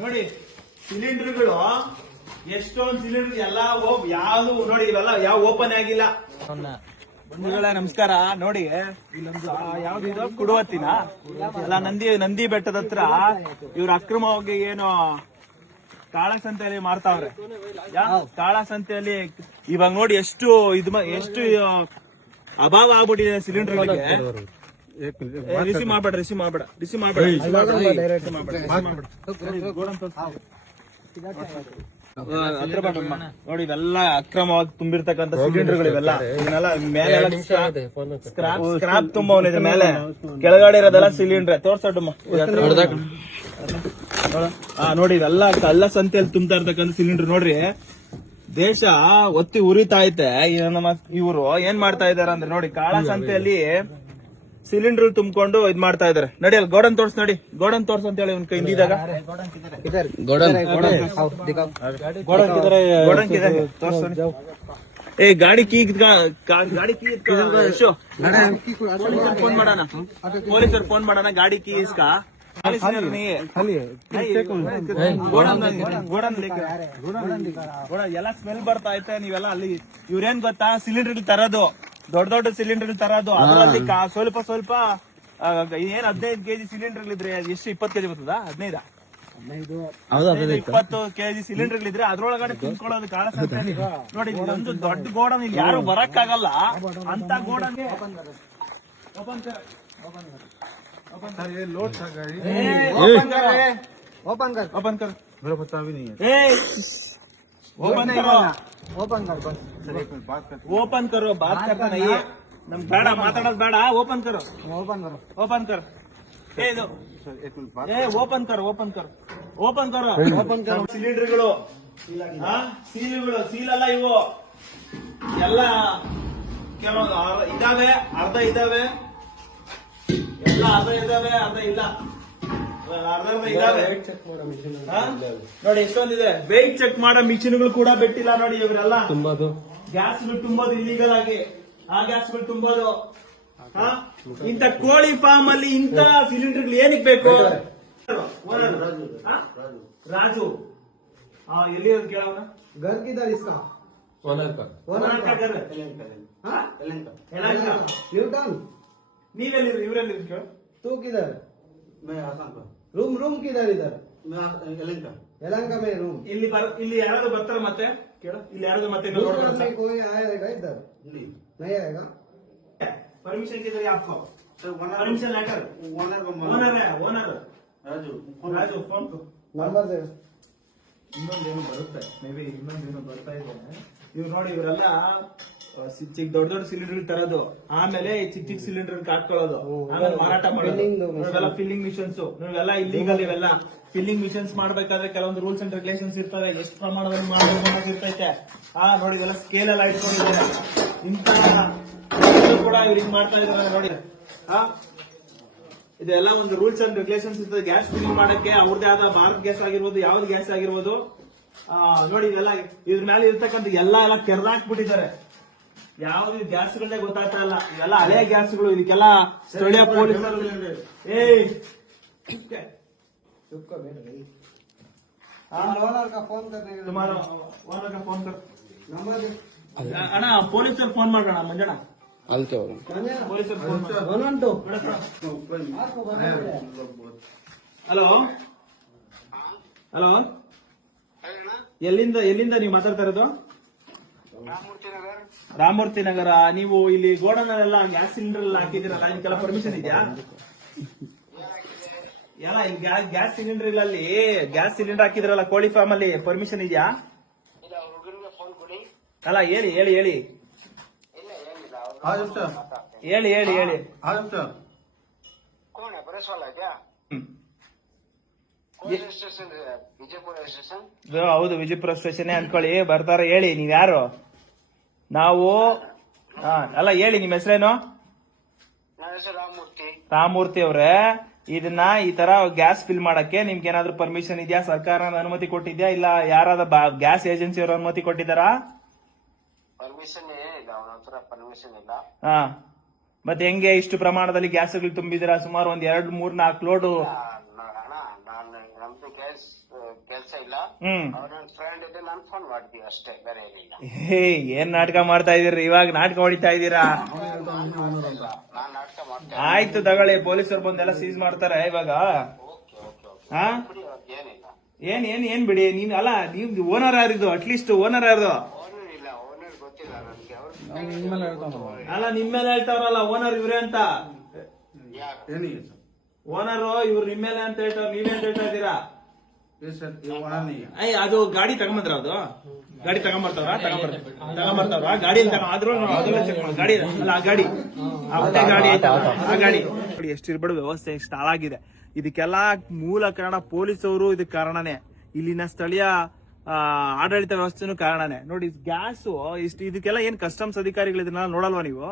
ನೋಡಿ ಸಿಲಿಂಡರ್ಗಳು ಎಷ್ಟೊಂದು ಸಿಲಿಂಡರ್ ಎಲ್ಲ ಯಾವ್ದು ನೋಡಿ ಇವೆಲ್ಲ ಯಾವ ಓಪನ್ ಆಗಿಲ್ಲ. ಬಂಧುಗಳೇ ನಮಸ್ಕಾರ. ನೋಡಿ ಇಲ್ಲೊಂದು ಯಾವ್ದು ಕುಡುವತ್ತಿನ ಅಲ್ಲ ನಂದಿ ಬೆಟ್ಟದ ಹತ್ರ ಇವ್ರ ಅಕ್ರಮವಾಗಿ ಏನು ಕಾಳಸಂತೆಯಲ್ಲಿ ಮಾರ್ತಾವ್ರೆ. ಕಾಳಸಂತೆಯಲ್ಲಿ ಇವಾಗ ನೋಡಿ ಎಷ್ಟು ಅಭಾವ ಆಗ್ಬಿಟ್ಟಿದೆ ಸಿಲಿಂಡರ್ಗಳಿಗೆ. ರಿಸೀವ್ ಮಾಡ್ಬೇಡ. ನೋಡಿ ಇವೆಲ್ಲ ಅಕ್ರಮವಾಗಿ ತುಂಬಿರ್ತಕ್ಕಂಥ ಸಿಲಿಂಡರ್ಗಳು ಇವೆಲ್ಲ. ಇವನ್ನೆಲ್ಲ ಮೇಲೆ ಸ್ಕ್ರಾಪ್ ತುಂಬವನಿದೆ, ಮೇಲೆ ಕೆಳಗಡೆ ಇರೋದೆಲ್ಲ ಸಿಲಿಂಡರ್. ತೋರ್ಸಡ್ಡಮ್ಮ. ನೋಡಿ ಇವೆಲ್ಲ ಕಳ್ಳ ಸಂತೆಯಲ್ಲಿ ತುಂಬ್ತಾ ಇರ್ತಕ್ಕಂಥ ಸಿಲಿಂಡರ್. ನೋಡ್ರಿ ದೇಶ ಒತ್ತಿ ಉರಿತಾ ಐತೆ. ಇವರು ಏನ್ ಮಾಡ್ತಾ ಇದಾರೆ ಅಂದ್ರೆ ನೋಡಿ ಕಾಳ ಸಂತೆಯಲ್ಲಿ ಸಿಲಿಂಡರ್ ತುಂಬಿಕೊಂಡು ಇದ್ ಮಾಡ್ತಾ ಇದಾರೆ. ನಡಿ ಅಲ್ಲಿ ಗೋಡನ್ ತೋರ್ಸ್, ನೋಡಿ ಗೋಡನ್ ತೋರ್ಸ್ ಅಂತ ಹೇಳಿ ಒಂದ್ ಕೈ ಹಿಂದಿದಾಗ ಏ ಗಾಡಿ ಕೀ ಫೋನ್ ಮಾಡೋಣ, ಪೊಲೀಸರು ಫೋನ್ ಮಾಡೋಣ. ಗಾಡಿ ಕೀ ಇಸ್ಕ ಎಲ್ಲ ಸ್ಮೆಲ್ ಬರ್ತಾ ಐತೆ. ನೀವೆಲ್ಲ ಅಲ್ಲಿ ಇವ್ರೇನ್ ಗೊತ್ತಾ, ಸಿಲಿಂಡರ್ ತರೋದು ದೊಡ್ಡ ಸಿಲಿಂಡರ್ ತರೋದು. ಅದರಲ್ಲಿ ಸ್ವಲ್ಪ ಏನ್ 15 ಕೆಜಿ ಸಿಲಿಂಡರ್ ಇದ್ರೆ ಎಷ್ಟು 20 ಕೆಜಿ ಬರ್ತದ? 20 ಕೆಜಿ ಸಿಲಿಂಡರ್ ಇದ್ರೆ ಅದ್ರೊಳಗಡೆ ತುಂಬ್ಕೊಳ್ಳೋದು ಕಾಣಿಸುತ್ತೆ. ನೋಡಿ ಒಂದು ದೊಡ್ಡ ಗೋಡನ್, ಇಲ್ಲಿ ಯಾರು ಬರಕ್ಕಾಗಲ್ಲ ಅಂತ ಗೋಡನ್. ಓಪನ್ ಕರೋ ಬಾತ್ ಕರ್ತಾ ನೈ. ನಮ್ ಬೇಡ ಮಾತಾಡೋದು ಬೇಡ. ಓಪನ್ ಕರೋ ಇದು ಓಪನ್ ಕರೋ ಸಿಲಿಂಡರ್ಗಳು ಸೀಲ್ ಅಲ್ಲ ಇವು ಎಲ್ಲ. ಕೆಲವೊಂದು ಇದಾವೆ, ಅರ್ಧ ಇದಾವೆ, ಎಲ್ಲ ಅರ್ಧ ಇದಾವೆ, ಅರ್ಧ ಇಲ್ಲ. ನೋಡಿ ಎಷ್ಟೊಂದಿದೆ. ವೆಯ್ಟ್ ಚೆಕ್ ಮಾಡೋ ಮಿಷಿನ್ಗಳು ಕೂಡ ಬಿಟ್ಟಿಲ್ಲ ನೋಡಿ. ಇವರೆಲ್ಲ ಗ್ಯಾಸ್ಗಳು ತುಂಬೋದು ಇಲ್ಲಿಗಲ್ ಆಗಿ, ಆ ಗ್ಯಾಸ್ಗಳು ತುಂಬೋದು. ಇಂತ ಕೋಳಿ ಫಾರ್ಮ್ ಅಲ್ಲಿ ಇಂತ ಸಿಲಿಂಡರ್ಗಳು ಏನಕ್ಕೆ ಬೇಕು? ರಾಜು ಎಲ್ಲಿ ಕೇಳೋಣ. घर किधर इसका? ओनर का घर न्यूटन। ನೀವೆಲ್ಲಿ ಇವರಲ್ಲಿ तू किधर? मैं आसाम का। रूम किधर? इधर मैं यलहंका। यलहंका में रूम। ಇಲ್ಲಿ ಯಾರಾದ್ರೂ ಬರ್ತಾರ ಮತ್ತೆ ಕೇಳು. ಇಲ್ಲಿ ಯಾರಾದ್ರೂ ಮತ್ತೆ कोई आएगा इधर? नहीं आएगा। परमिशन किधर है आपको? परमिशन लेटर ओनर है। राजू फोन को नंबर दे। ಇನ್ನೊಂದೇನು ಬರುತ್ತೆ, ಮೇ ಬಿ ಇನ್ನೊಂದೇನು ಬರ್ತಾ ಇದೆ. ಇವ್ರು ನೋಡಿ ಇವರೆಲ್ಲ ಚಿಕ್ಕ ದೊಡ್ಡ ಸಿಲಿಂಡರ್ ತರೋದು, ಆಮೇಲೆ ಚಿಕ್ಕ ಸಿಲಿಂಡರ್ ಹಾಕೊಳ್ಳೋದು, ಆಮೇಲೆ ಮಾರಾಟ ಮಾಡೋದು. ಇವೆಲ್ಲ ಫಿಲ್ಲಿಂಗ್ ಮಿಷನ್ಸ್. ನೀವೆಲ್ಲ ಇಲ್ಲಿಗಲ್. ಇವೆಲ್ಲ ಫಿಲ್ಲಿಂಗ್ ಮಿಷನ್ಸ್ ಮಾಡ್ಬೇಕಾದ್ರೆ ಕೆಲವೊಂದು ರೂಲ್ಸ್ ಅಂಡ್ ರೆಗ್ಯುಲೇಷನ್ಸ್ ಇರ್ತವೆ. ಎಷ್ಟು ಪ್ರಮಾಣದಲ್ಲಿ ಮಾಡಬೇಕು ಇರ್ತೈತೆ. ನೋಡಿ ಇದೆಲ್ಲ ಸ್ಕೇಲ್ ಎಲ್ಲ ಇಟ್ಕೊಂಡಿದ್ದಾರೆ. ಇಂತ ಕೂಡ ಇವ್ರು ಹಿಂಗ್ ಮಾಡ್ತಾ ಇದಾರೆ ನೋಡಿ. ಇದೆಲ್ಲ ಒಂದು ರೂಲ್ಸ್ ಅಂಡ್ ರೆಗ್ಯುಲೇಷನ್ಸ್ ಇರ್ತದೆ. ಗ್ಯಾಸ್ ಫಿಲ್ಲಿಂಗ್ ಮಾಡಕ್ಕೆ ಅವ್ರದೇ ಆದ ಭಾರತ್ ಗ್ಯಾಸ್ ಆಗಿರ್ಬೋದು, ಯಾವ್ದು ಗ್ಯಾಸ್ ಆಗಿರ್ಬೋದು. ನೋಡಿ ಇದೆಲ್ಲ ಇದ್ರ ಮೇಲೆ ಇರ್ತಕ್ಕಂಥ ಎಲ್ಲ ಕೆರ್ದಾಕ್ಬಿಟ್ಟಿದ್ದಾರೆ. ಯಾವ್ದು ಗ್ಯಾಸ್ಗಳನ್ನೇ ಗೊತ್ತಾಗ್ತಾ ಇಲ್ಲ. ಇವೆಲ್ಲ ಹಳೆ ಗ್ಯಾಸ್ಗಳು. ಇದಕ್ಕೆಲ್ಲ ಸ್ಥಳೀಯ ಪೊಲೀಸರು ಅಣ್ಣ ಪೊಲೀಸರು ಫೋನ್ ಮಾಡೋಣ ಮಂಜಣ್ಣ. ಹಲೋ ಎಲ್ಲಿಂದ ನೀವು ಮಾತಾಡ್ತಾ ಇರೋದು? ರಾಮಮೂರ್ತಿ ನಗರ. ನೀವು ಇಲ್ಲಿ ಗೋಡನಲ್ಲೆಲ್ಲ ಗ್ಯಾಸ್ ಸಿಲಿಂಡರ್ ಎಲ್ಲ ಹಾಕಿದಿರಲ್ಲ, ಇದಕ್ಕೆಲ್ಲ ಪರ್ಮಿಷನ್ ಇದೆಯಾ? ಎಲ್ಲ ಇಲ್ಲಿ ಗ್ಯಾಸ್ ಸಿಲಿಂಡರ್ ಅಲ್ಲಿ ಗ್ಯಾಸ್ ಸಿಲಿಂಡರ್ ಹಾಕಿದ್ರಲ್ಲ ಕೋಳಿ ಫಾರ್ಮ್ ಅಲ್ಲಿ, ಪರ್ಮಿಷನ್ ಇದೆಯಾ? ಅಲ್ಲ ಹೇಳಿ ಹೇಳಿ ಹೌದು, ವಿಜಯಪುರ ಸ್ಟೇಷನ್ ಅನ್ಕೊಳ್ಳಿ. ಬರ್ತಾರ. ಹೇಳಿ ನೀವ್ ಯಾರು? ನಾವು ಅಲ್ಲ ಹೇಳಿ ನಿಮ್ ಹೆಸರೇನು? ರಾಮಮೂರ್ತಿ ಅವ್ರೆ, ಇದನ್ನ ಈ ತರ ಗ್ಯಾಸ್ ಫಿಲ್ ಮಾಡಕ್ಕೆ ನಿಮ್ಗೆ ಏನಾದ್ರು ಪರ್ಮಿಷನ್ ಇದೆಯಾ? ಸರ್ಕಾರ ಅನುಮತಿ ಕೊಟ್ಟಿದ್ಯಾ? ಇಲ್ಲ ಯಾರಾದ ಗ್ಯಾಸ್ ಏಜೆನ್ಸಿ ಅವರು ಅನುಮತಿ ಕೊಟ್ಟಿದ್ದಾರಾ? ಪರ್ಮಿಷನ್ ಏನಿಲ್ಲ, ಅವನ ಹತ್ರ ಪರ್ಮಿಷನ್ ಇಲ್ಲ. ಮತ್ತೆ ಹೆಂಗೆ ಇಷ್ಟು ಪ್ರಮಾಣದಲ್ಲಿ ಗ್ಯಾಸ್ಗಳು ತುಂಬಿದಿರಾ? ಸುಮಾರು ಒಂದ್ 2-3-4 ಲೋಡು. ಅಣ್ಣ ನಾನು ನಮ್ದು ಕೆಲ್ಸ ಇಲ್ಲ. ಹ್ಮ್. ಅವ್ರ ಫ್ರೆಂಡ್ ಇದೆ, ನಾನು ಫೋನ್ ಮಾಡ್ತೀವಿ ಅಷ್ಟೇ, ಬೇರೆ ಏನಿಲ್ಲ. ಏನ್ ನಾಟಕ ಮಾಡ್ತಾ ಇದೀರಿ? ಇವಾಗ ನಾಟಕ ಹೊಡಿತಾ ಇದ್ದೀರಾ? ನಾನ್ ನಾಟಕ ಮಾಡ್ತೇನೆ. ಆಯ್ತು ತಗೊಳ್ಳಿ, ಪೊಲೀಸರು ಬಂದೆಲ್ಲ ಸೀಸ್ ಮಾಡ್ತಾರೆ ಇವಾಗ. ಹಾ ಬಿಡಿ, ಅವ್ರಿಗೆ ಏನಿಲ್ಲ. ಏನ್ ಬಿಡಿ, ನೀನ್ ಅಲ್ಲ, ನೀವು ಓನರ್ ಯಾರಿದು? ಅಟ್ಲೀಸ್ಟ್ ಓನರ್ ಯಾರ್ದು? ಓನರ್ ಇಲ್ಲ, ಓನರ್ ಗೊತ್ತಿಲ್ಲ ನನಗೆ. ಅವ್ರು ಅಲ್ಲ, ನಿಮ್ಮೇಲೆ ಹೇಳ್ತಾವ್ರಲ್ಲ ಓನರ್ ಇವ್ರೆ ಅಂತ. ಯಾರು? ಏನಿಲ್ಲ ಸರ್. ಓನರು ಇವ್ರು ನಿಮ್ಮೇಲೆ ಅಂತ ಹೇಳ್ತಾರ, ನೀವೇನ್ ಹೇಳ್ತಾ ಇದ್ದೀರಾ? ये सर ये वहाँ नहीं है. ಅದು ಗಾಡಿ ತಗೊಂಬಂದ್ರ? ಅದು ಗಾಡಿ ತಗೊಂಬರ್ತಾವ್ರ ಗಾಡಿ ಆದ್ರೂ ಅದೆಲ್ಲ ಚೆಕ್ ಮಾಡಿ. ಗಾಡಿ ಅಲ್ಲ, ಆ ಗಾಡಿ, ಆ ಹೊಟ್ಟೆ ಗಾಡಿ ಐತಲ್ಲ, ಆ ಗಾಡಿ ನೋಡಿ ಎಷ್ಟಿರ್ಬೇಡ, ವ್ಯವಸ್ಥೆ ಎಷ್ಟು ಹಾಳಾಗಿದೆ. ಇದಕ್ಕೆಲ್ಲ ಮೂಲ ಕಾರಣ ಪೊಲೀಸವರು, ಇದಕ್ಕೆ ಕಾರಣನೇ. ಇಲ್ಲಿನ ಸ್ಥಳೀಯ ಆಡಳಿತ ವ್ಯವಸ್ಥೆನೂ ಕಾರಣನೇ. ನೋಡಿ, ಗ್ಯಾಸು ಇಷ್ಟು, ಇದಕ್ಕೆಲ್ಲ ಏನ್ ಕಸ್ಟಮ್ಸ್ ಅಧಿಕಾರಿಗಳು ಇದನ್ನ ನೋಡಲ್ವಾ ನೀವು?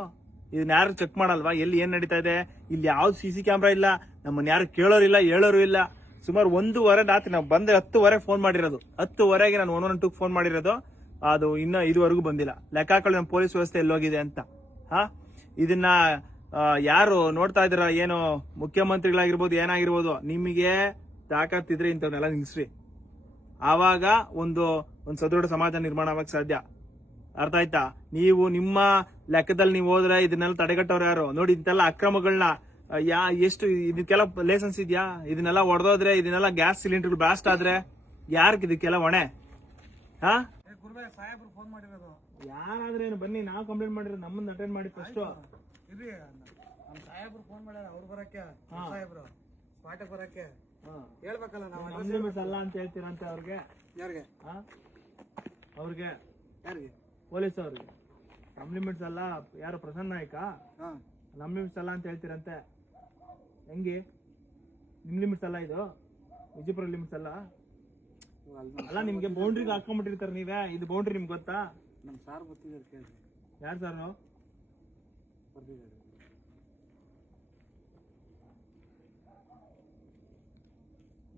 ಇದನ್ನ ಯಾರು ಚೆಕ್ ಮಾಡಲ್ವಾ? ಎಲ್ಲಿ ಏನ್ ನಡೀತಾ ಇದೆ? ಇಲ್ಲಿ ಯಾವ್ದು CC ಕ್ಯಾಮ್ರಾ ಇಲ್ಲ, ನಮ್ಮನ್ನ ಯಾರು ಕೇಳೋರಿಲ್ಲ, ಹೇಳೋರು ಇಲ್ಲ. ಸುಮಾರು 1:15 ರಾತ್ರಿ ನಾವು ಬಂದೆ, 10:00 ಫೋನ್ ಮಾಡಿರೋದು. 10:00ಗೆ ನಾನು 112 ಫೋನ್ ಮಾಡಿರೋದು. ಅದು ಇನ್ನ ಇದುವರೆಗೂ ಬಂದಿಲ್ಲ. ಲೆಕ್ಕ ಹಾಕೊಳ್ಳಿ ನಮ್ಮ ಪೊಲೀಸ್ ವ್ಯವಸ್ಥೆ ಎಲ್ಲೋಗಿದೆ ಅಂತ. ಇದನ್ನ ಯಾರು ನೋಡ್ತಾ ಇದ್ದೀರ? ಏನು ಮುಖ್ಯಮಂತ್ರಿಗಳಾಗಿರ್ಬೋದು, ಏನಾಗಿರ್ಬೋದು, ನಿಮಗೆ ತಾಕತ್ತಿದ್ರೆ ಇಂಥವನ್ನೆಲ್ಲ ನಿಲ್ಸ್ರಿ. ಆವಾಗ ಒಂದು ಸದೃಢ ಸಮಾಜ ನಿರ್ಮಾಣ ಆಗಕ್ಕೆ ಸಾಧ್ಯ. ಅರ್ಥ ಆಯ್ತಾ? ನೀವು ನಿಮ್ಮ ಲೆಕ್ಕದಲ್ಲಿ ನೀವು ಹೋದ್ರೆ ಇದನ್ನೆಲ್ಲ ತಡೆಗಟ್ಟವ್ರು ಯಾರು? ನೋಡಿ, ಇಂತೆಲ್ಲ ಅಕ್ರಮಗಳನ್ನ ಎಷ್ಟು, ಇದಕ್ಕೆಲ್ಲ ಲೈಸೆನ್ಸ್ ಇದೆಯಾ? ಇದನ್ನೆಲ್ಲ ಹೊಡೆದೋದ್ರೆ, ಇದನ್ನೆಲ್ಲ ಗ್ಯಾಸ್ ಸಿಲಿಂಡರ್ ಬ್ಲಾಸ್ಟ್ ಆದ್ರೆ ಯಾರ್ಗ್ ಇದಕ್ಕೆಲ್ಲ ಹೊಣೆ? ಯಾರಾದ್ರೇನು ಬನ್ನಿ, ನಾವು ಕಂಪ್ಲೇಂಟ್ ಮಾಡಿರೋದು, ನಮ್ಮನ್ನ ಅಟೆಂಡ್ ಮಾಡಿ ಫಸ್ಟ್. ಸಾಹೇಬ್ರು ಫೋನ್ ಮಾಡ್ಯಾರ, ಅವ್ರು ಬರಕ್ಕೆ ಸಾಹೇಬ್ರು ಸ್ಪಾಟಿಗೆ ಬರಕ್ಕೆ ಹೇಳ್ಬೇಕಲ್ಲ ನಾವು. ಲಿಮಿಟ್ಸ್ ಅಲ್ಲ ಅಂತ ಹೇಳ್ತೀರಂತೆ ಅವ್ರಿಗೆ. ಯಾರಿಗೆ? ಅವ್ರಿಗೆ, ಯಾರಿಗೆ? ಪೊಲೀಸ್ ಅವ್ರಿಗೆ. ನಮ್ ಲಿಮಿಟ್ಸ್ ಅಲ್ಲ. ಯಾರು ಪ್ರಸನ್ನ ನಾಯ್ಕ? ನಮ್ ಲಿಮಿಟ್ಸ್ ಅಲ್ಲ ಅಂತ ಹೇಳ್ತೀರಂತೆ. ಹೆಂಗೆ ನಿಮ್ ಲಿಮಿಟ್ಸ್ ಅಲ್ಲ? ಇದು ವಿಜಯಪುರ ಲಿಮಿಟ್ಸ್ ಅಲ್ಲ. ಅಲ್ಲ, ನಿಮ್ಗೆ ಬೌಂಡ್ರಿಗೆ ಹಾಕೊಂಡ್ಬಿಟ್ಟಿರ್ತಾರೆ ನೀವೇ. ಇದು ಬೌಂಡ್ರಿ ನಿಮ್ಗೆ ಗೊತ್ತಾ? ನಮ್ ಸಾರ್ ಗೊತ್ತಿದ್ದಾರೆ, ಕೇಳಿ. ಯಾರು ಸಾರ್?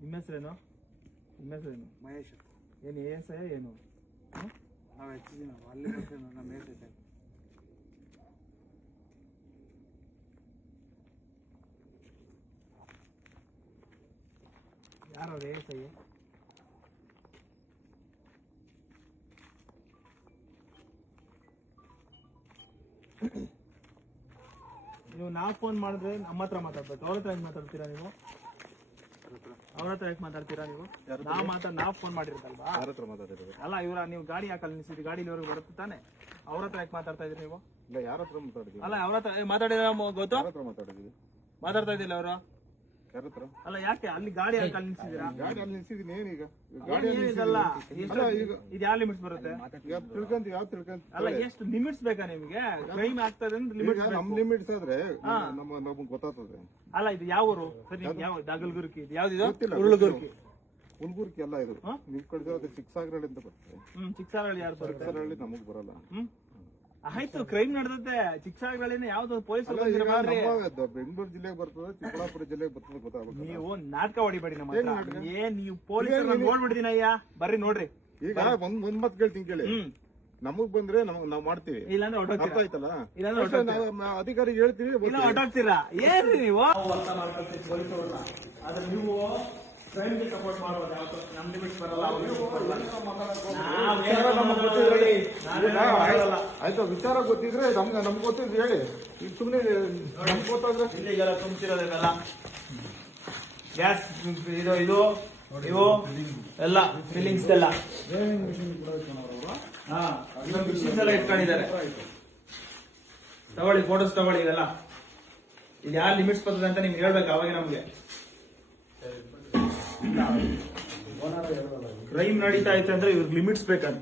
ನಿಮ್ಮ ಹೆಸರೇನು? ಮಹೇಶ್. ಏನು ASI ಏನು? ನಾವು ಹೆಚ್ಚಿದ್ದೀವಿ, ನಾವು ಅಲ್ಲಿ ಬರ್ತೀವಿ, ನಮ್ಮ ಮಹೇಶ್ ಐತೆ. ಯಾರು ಅವ್ರು ASI? ನೀವು ನಾವು ಫೋನ್ ಮಾಡಿದ್ರೆ ನಮ್ಮ ಹತ್ರ ಮಾತಾಡ್ಬೇಕು. ಅವ್ರ ಹತ್ರ ಹೆಂಗ್ ಮಾತಾಡ್ತೀರಾ ನೀವು? ಅವ್ರ ಹತ್ರ ಹೇಗೆ ಮಾತಾಡ್ತೀರಾ ನೀವು? ನಾವು ಫೋನ್ ಮಾಡಿರೋದಲ್ವಾ? ಅಲ್ಲ, ಇವರ ನೀವು ಗಾಡಿ ಹಾಕಲ್ಲ ನಿಲ್ಸಿದ್ರಿ, ಗಾಡಿ ಇಲ್ಲಿವರೆಗೂ ಬರುತ್ತೆ ತಾನೆ. ಅವ್ರ ಹತ್ರ ಯಾಕೆ ಮಾತಾಡ್ತಾ ಇದ್ರಿ ನೀವು? ಯಾರ ಹತ್ರ ಮಾತಾಡಿದ್ವಿ? ಅಲ್ಲ, ಅವ್ರ ಹತ್ರ ಮಾತಾಡಿರೋ ಗೊತ್ತು? ಮಾತಾಡಿದ್ವಿ. ಮಾತಾಡ್ತಾ ಇದ್ದಿಲ್ಲ ಅವರು? ಯಾರ ಹತ್ರ? ಅಲ್ಲ, ಯಾಕೆ ಅಲ್ಲಿ ಗಾಡಿ ಹಾಕಲ್ಲಿ ನಿಲ್ಸಿದ್ದೀರಾ? ಗಾಡಿ ಅಲ್ಲಿ ನಿಲ್ಸಿದೀನಿ. ಏನೀಗ ಏನಿದಲ್ಲ, ಇದು ಯಾವ ಲಿಮಿಟ್ಸ್ ಬರುತ್ತೆ? ಅಲ್ಲ, ಎಷ್ಟು ಲಿಮಿಟ್ಸ್ ಬೇಕಾ ನಿಮ್ಗೆ? ಕ್ರೈಮ್ ಆಗ್ತದೆ ಅಂದ್ರೆ ಲಿಮಿಟ್ಸ್. ನಮ್ ಲಿಮಿಟ್ಸ್ ಆದ್ರೆ ನಮಗ್ ಗೊತ್ತಾಗ್ತದೆ. ಅಲ್ಲ, ಇದು ಯಾವ ಊರು? ಸರಿ, ಯಾವ ದಾಗಲ್ಗುರ್ಕಿ? ಇದು ಯಾವ್ದಿದು? ಉರುಳುಗುರ್ಕಿ. ಉಲ್ಗುರ್ಕಿ ಅಲ್ಲ ಇದು. ನಿಮ್ ಕಡೆ ಚಿಕ್ಕಸಾಗರಹಳ್ಳಿ ಅಂತ ಬರ್ತದೆ. ಚಿಕ್ಕಸಾಗರಹಳ್ಳಿ ಯಾರು ಬರುತ್ತೆ? ಚಿಕ್ಕಸಾಗರಹಳ್ಳಿ ನಮಗ್ ಬರಲ್ಲ. ಆಯ್ತು, ಕ್ರೈಮ್ ನಡೆದತ್ತೆ ಚಿಕ್ಕಸಾಗರಹಳ್ಳಿನ. ಯಾವ್ದು ಪೊಲೀಸರು ಬೆಂಗಳೂರು ಜಿಲ್ಲೆಗೆ ಬರ್ತದೆ, ಚಿಕ್ಕಬಳ್ಳಾಪುರ ಜಿಲ್ಲೆಗೆ ಬರ್ತದೆ, ಗೊತ್ತಾಗುತ್ತೆ. ನೀವು ನಾಟಕ ಹೊಡಿಬೇಡಿ ನಮ್ಮ ಹತ್ರ. ಏನ್ ನೀವು ಪೊಲೀಸರು ನೋಡ್ಬಿಡ್ತೀನಿ ಅಯ್ಯ, ಬರ್ರಿ ನೋಡ್ರಿ. ಈಗ ಒಂದ್ ಮಾತು ಕೇಳ್ತೀನಿ ಕೇಳಿ. ನಮಗ್ ಬಂದ್ರೆ ನಾವ್ ಮಾಡ್ತೀವಿ, ಇಲ್ಲಾಂದ್ರೆ ಅರ್ಥ ಆಯ್ತಲ್ಲ? ಇಲ್ಲಾಂದ್ರೆ ಅಧಿಕಾರಿಗೆ ಹೇಳ್ತೀವಿ, ಹೊಟ್ಟೋಗ್ತೀರಾ. ಏನ್ರಿ ನೀವು? ಅರ್ಥ ಮಾಡ್ಕೊಳ್ತೀವಿ ಪೊಲೀಸವ್ರನ್ನ. ಆದ್ರೆ ನೀವು ಕ್ರೈಮ್ಗೆ ಸಪೋರ್ಟ್ ಮಾಡೋದು ಯಾವತ್ತು? ನಮ್ ಲಿಮಿಟ್ಸ್ ಬರಲ್ಲ. ಆಯ್ತು, ವಿಚಾರ ಗೊತ್ತಿದ್ರೆ ನಮ್ಗೆ ಗೊತ್ತಿದ್ರೆ ಹೇಳಿ. ಈಗ ಸುಮ್ನೆ ನಮ್ಗೆ ಗೊತ್ತಾದ್ರೆ ಇಲ್ಲಿಗೆಲ್ಲ ತುಂಬ್ತಿರೋದೆಲ್ಲ ಗ್ಯಾಸ್, ಇದು ಇವು ಎಲ್ಲ ಫಿಲ್ಲಿಂಗ್ಸ್ ಎಲ್ಲ ಮಿಷಿನ್ಸ್ ಎಲ್ಲ ಇಟ್ಕೊಂಡಿದ್ದಾರೆ. ತಗೊಳ್ಳಿ, ಫೋಟೋಸ್ ತಗೊಳ್ಳಿ. ಇದೆಲ್ಲ ಇದು ಯಾರು ಲಿಮಿಟ್ಸ್ ಬರ್ತದೆ ಅಂತ ನಿಮ್ಗೆ ಹೇಳ್ಬೇಕು ಅವಾಗ ನಮ್ಗೆ. ಕ್ರೈಮ್ ನಡೀತಾ ಐತೆ ಅಂದ್ರೆ ಇವ್ರಿಗೆ ಲಿಮಿಟ್ಸ್ ಬೇಕಂತ.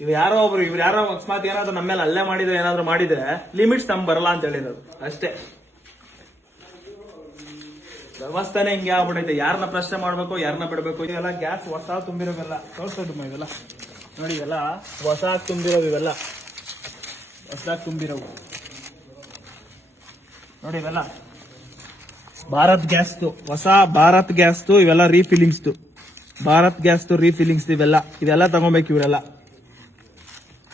ಇವ್ರು ಯಾರೋ ಅಕಸ್ಮಾತ್ ಏನಾದ್ರು ನಮ್ಮ ಮೇಲೆ ಅಲ್ಲೇ ಮಾಡಿದ್ರೆ, ಏನಾದ್ರು ಮಾಡಿದ್ರೆ ಲಿಮಿಟ್ಸ್ ನಮ್ಗೆ ಬರಲ್ಲ ಅಂತ ಹೇಳಿರೋದು ಅಷ್ಟೇ. ವ್ಯವಸ್ಥೆನೇ ಹಿಂಗೆ ಆಗ್ಬಿಟ್ಟೈತೆ. ಯಾರನ್ನ ಪ್ರಶ್ನೆ ಮಾಡ್ಬೇಕು, ಯಾರನ್ನ ಬಿಡ್ಬೇಕು. ಇದೆಲ್ಲ ಗ್ಯಾಸ್ ಹೊಸ ತುಂಬಿರೋವೆಲ್ಲ ತೋರಿಸೋದು. ಇವೆಲ್ಲ ನೋಡಿ, ಇವೆಲ್ಲ ಹೊಸ ತುಂಬಿರೋವು. ಇವೆಲ್ಲ ಹೊಸದಾಗಿ ತುಂಬಿರೋವು ನೋಡಿ. ಇವೆಲ್ಲ ಭಾರತ್ ಗ್ಯಾಸ್ದು, ಹೊಸ ಭಾರತ್ ಗ್ಯಾಸ್ದು. ಇವೆಲ್ಲ ರೀಫಿಲ್ಲಿಂಗ್ಸ್ದು, ಭಾರತ್ ಗ್ಯಾಸ್ದು ರೀಫಿಲ್ಲಿಂಗ್ಸ್. ಇವೆಲ್ಲ ತಗೊಬೇಕು ಇವರೆಲ್ಲ.